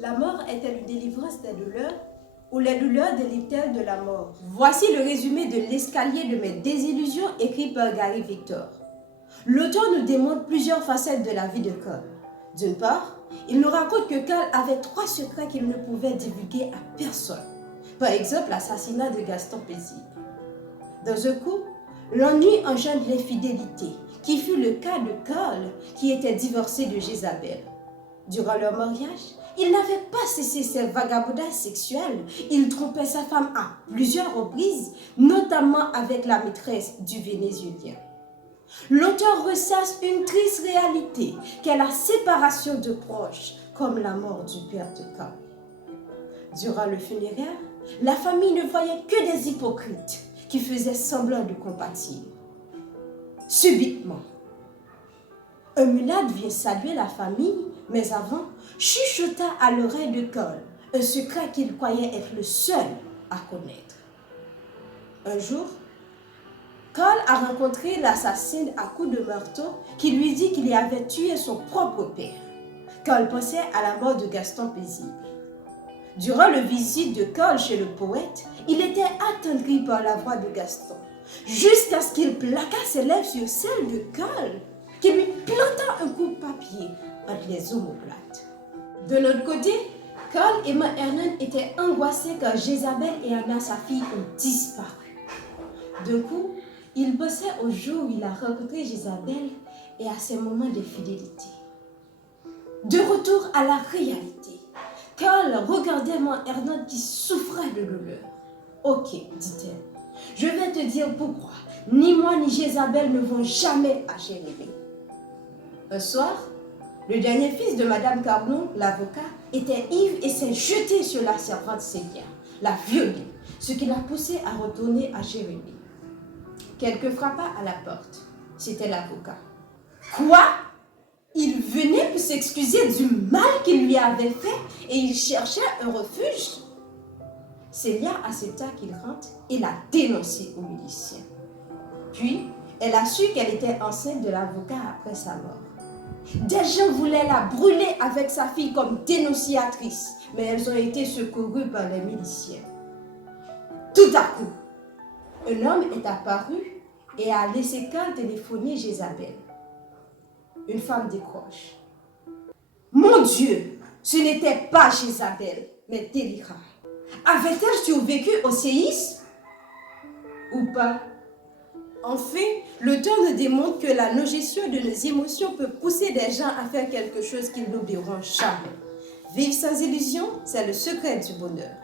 La mort est-elle une délivrance des douleurs ou les douleurs délivrent-elles de la mort? Voici le résumé de l'escalier de mes désillusions écrit par Gary Victor. L'auteur nous démontre plusieurs facettes de la vie de Cole. D'une part, il nous raconte que Cole avait 3 secrets qu'il ne pouvait divulguer à personne. Par exemple, l'assassinat de Gaston Paisible. Dans un coup, l'ennui engendre l'infidélité, qui fut le cas de Cole, qui était divorcé de Jézabel. Durant leur mariage, il n'avait pas cessé ses vagabondages sexuels. Il trompait sa femme à plusieurs reprises, notamment avec la maîtresse du Vénézuélien. L'auteur ressasse une triste réalité qu'est la séparation de proches, comme la mort du père de Cole. Durant le funéraire, la famille ne voyait que des hypocrites qui faisaient semblant de compatir. Subitement, un mulâtre vient saluer la famille, mais avant, chuchota à l'oreille de Cole un secret qu'il croyait être le seul à connaître. Un jour, Cole a rencontré l'assassine à coups de marteau qui lui dit qu'il avait tué son propre père. Cole pensait à la mort de Gaston Paisible. Durant le visite de Cole chez le poète, il était attendri par la voix de Gaston, jusqu'à ce qu'il plaqua ses lèvres sur celles de Cole, qui lui planta un coup de papier entre les omoplates. De l'autre côté, Cole et Ma Hernan étaient angoissés car Jézabel et Anna, sa fille, ont disparu. D'un coup, il pensait au jour où il a rencontré Jézabel et à ses moments de fidélité. De retour à la réalité, Cole regardait Ma Hernan qui souffrait de douleur. « Ok, dit-elle, je vais te dire pourquoi. Ni moi ni Jézabel ne vont jamais à Jérémie. » Un soir, le dernier fils de Madame Carnot, l'avocat, était ivre et s'est jeté sur la servante Célia, la violée, ce qui l'a poussé à retourner à Jérémie. Quelqu'un frappa à la porte. C'était l'avocat. Quoi? Il venait pour s'excuser du mal qu'il lui avait fait et il cherchait un refuge. Célia accepta qu'il rentre et l'a dénoncé aux miliciens. Puis, elle a su qu'elle était enceinte de l'avocat après sa mort. Des gens voulaient la brûler avec sa fille comme dénonciatrice, mais elles ont été secourues par les miliciens. Tout à coup, un homme est apparu et a laissé Cole téléphoner Jézabel. Une femme décroche. Mon Dieu, ce n'était pas Jézabel, mais Délira. Avait-elle survécu au séisme ou pas? Enfin, l'auteur nous démontre que la non-gestion de nos émotions peut pousser des gens à faire quelque chose qu'ils n'oublieront jamais. Vivre sans illusion, c'est le secret du bonheur.